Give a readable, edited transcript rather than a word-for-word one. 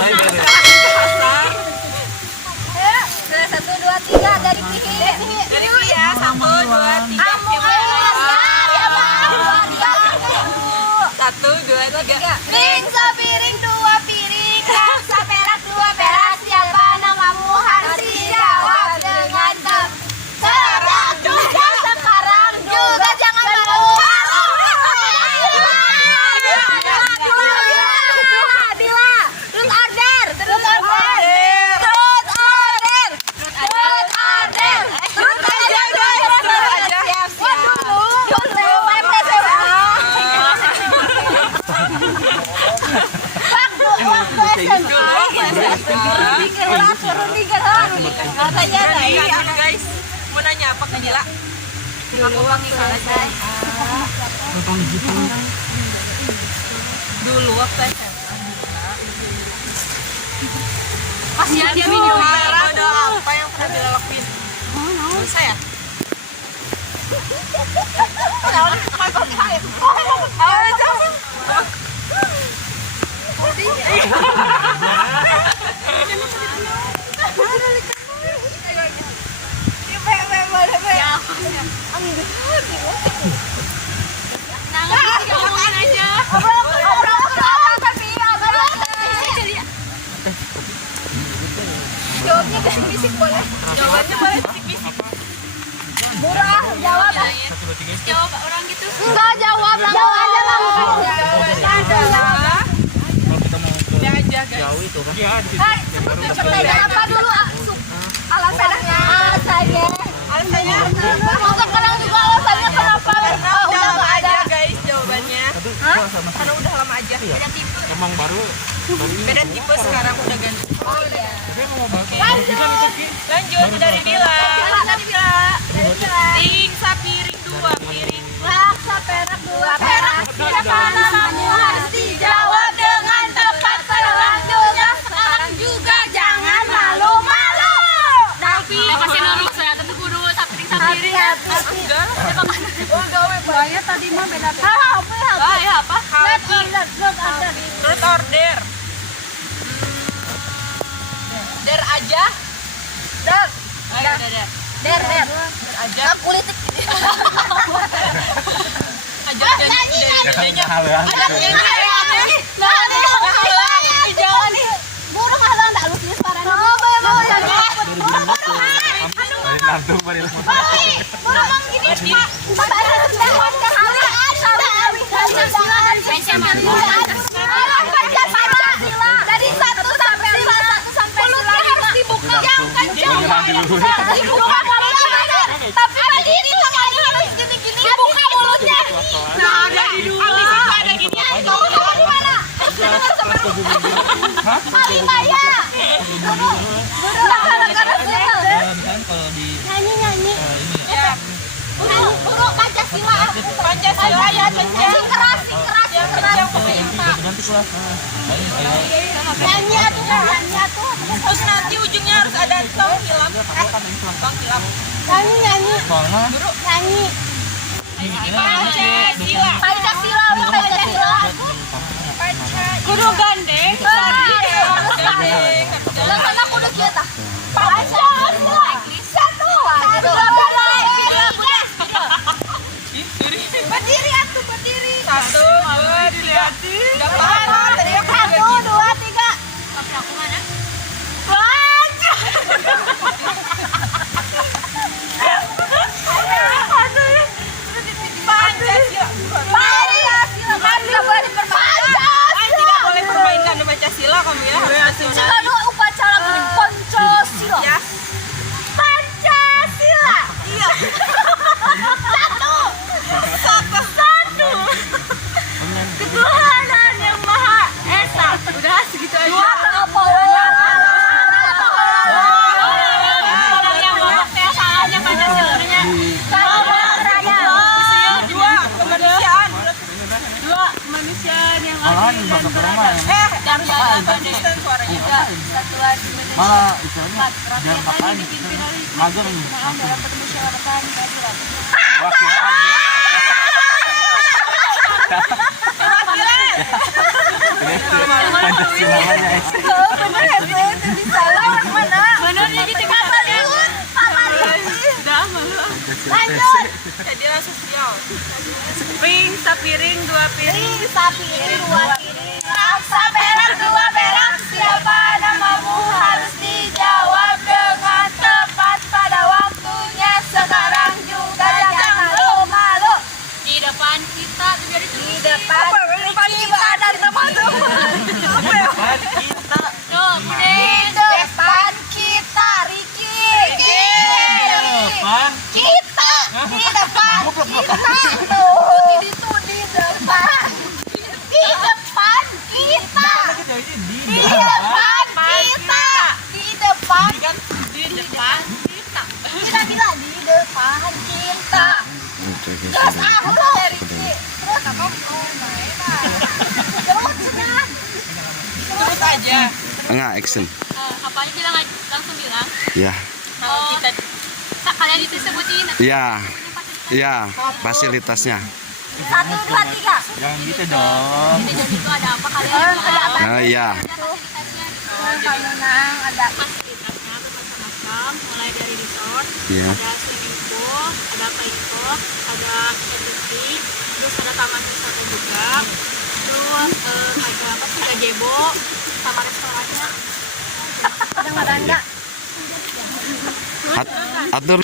Satu, dua, tiga dari Pihi. Dari Pia, 1, 2, 3. Satu, dua, tiga. Piring sepiring, dua piring, rasa perak, dua perak. Siapa namamu harus dijawab dengan sekarang juga, sekarang juga, jangan malu. Katanya guys, mau nanya apa ke Nila? Aku panggil saja. Dulu waktu SMA kasihan dia video ada apa yang pernah dia lakuin? Dosa ya? Jawabnya bisik-bisik boleh. Jawabannya boleh bisik-bisik. Murah, jawab. Jawab orang gitu. Enggak jawab, jawab aja langsung. Jawabannya dia aja guys. Jauh itu kan. Hai, sebutin pertanyaan apa dulu? Alasannya. Alasannya. Mau sekarang juga alasannya kenapa? Karena udah lama aja guys jawabannya. Karena udah lama aja. Beda tipe. Emang baru Beda tipe sekarang udah ganti. Oh iya. Lanjut dari Bila. Piring sapiring, dua piring. Rasa perak, dua perak. Siapa namamu harus dijawab dengan tepat. Selanjutnya sekarang juga, jangan malu-malu. Tapi kasih nurut saya tentu kudu sapiring. Enggak. Banyak tadi mah beda. Apa? Terus order. Der aja. Der. Ayo der. Der. Aja. Politik. Aja nyanyi dari haluan. Jangan nih. Burung halang enggak lucu suaranya. Oh, Balik nantu balik. burung gini. Dari 1 sampai 5 mulutnya harus dibuka yang kencang. Tapi berdiri tangannya harus gini-gini. Dibuka mulutnya. Nah, ada di dua. Ada gini. Di mana? Halimaya. Nyanyi. Buruk Pancasila. Pancasila ya kencang. Sing keras. Yang kencang pokoknya Pak. Nanti kelas. Nyanyi atuh. Terus nanti ujungnya harus ada tong hilang. Tong hilang. Nyanyi. Soalnya Nyanyi. Pancasila. Pancasila. Kudu gandeng. Gandeng. Lah sana kudu kieu tah. Pancasila. Satu. Berdiri atuh, berdiri. 1, 2, 3. Dapat. Tadi aku 1, 2, 3. Tapi aku mana? Tidak boleh permainkan Pancasila kamu ya. Coba dulu upacara Pancasila. Ya. Pancasila. Iya. Satu. Ketuhanan yang Maha Esa. Udah segitu aja. Dua. Orang yang ngomong teh salahnya Pancasilanya. Dua kemanusiaan. Kemanusiaan yang malahan banyak orang mah yang Jangan konsisten suaranya. Satuan Indonesia. malah istilahnya biar makan mager nih. Dalam permusyawaratan keadilan. Wakil Pancasilanya SD. Oh, bener ya, Bre. Jadi salah orang mana? Benernya gitu kan? Papaliun. Papaliun. Udah malu. Lanjut. Jadi langsung sial. Piring sapiring 2 piring. Piring, sapiring, 2 piring. Raksa perak, 2 perak. Siapa namamu harus dijawab dengan tepat pada waktunya. Sekarang juga jangan malu-malu. Di depan kita tuh jadi Di depan kita dan teman-teman. Depan kita. tuh, Di depan kita, Riki. Depan. Kita. Di depan kita. Tuh, di depan. Di depan kita. Kita ini Di depan kita. Di depan. Di depan kita. Kita bilang di depan kita. Terus aku dari terus apa? Oh my god. Terus sudah. Terus aja. Enggak, action. apa aja bilang aja, langsung bilang. Ya. Kalau kita Kalian itu sebutin. Ya. Ya, fasilitasnya. 1, 2, 3. Yang gitu dong. Jadi itu ada apa kalian? Ada apa? Iya. Ada fasilitasnya gitu. Kalau nang ada Fasilitasnya bermacam-macam, mulai dari resort, Iya. ada swimming pool, ada playground, ada activity, terus ada taman wisata juga, terus ada apa sih, gazebo, sama restorannya. ada nggak? Atur